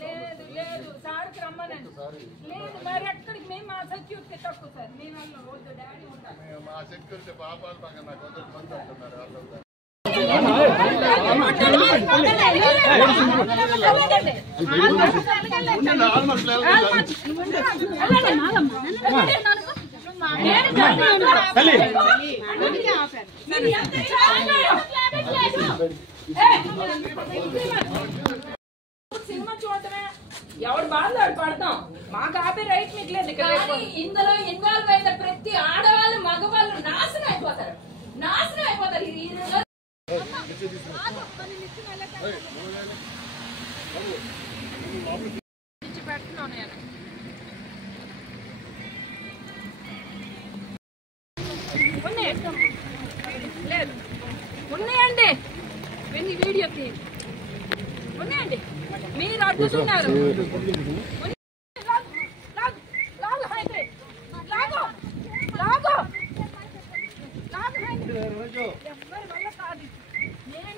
లేదు లేదు సార్కి రమ్మనండి. లేదు మరి ఎక్కడికి మేము మా సెక్యూరిటీ తక్కువ సార్ మేము వద్దు డాడీ ఉంటారు మా సెక్యూరిటీ పాపాలు పక్కన నాకు వద్దు మంది అంటున్నారు సినిమా చూడటమే ఎవరు బాధలు ఆడు పడతాం మాకు ఆపే రైట్ మీకు లేదు. ఇందులో ఇన్వాల్వ్ అయిన ప్రతి ఆడవాళ్ళు మగవాళ్ళు నాశనం అయిపోతారు. లేదు ఉన్నాయండి ఎన్ని వీడియో ఉన్నాయండి మీరు అడ్డుతున్నారు. ఎవరి వల్ల కాదు నేనే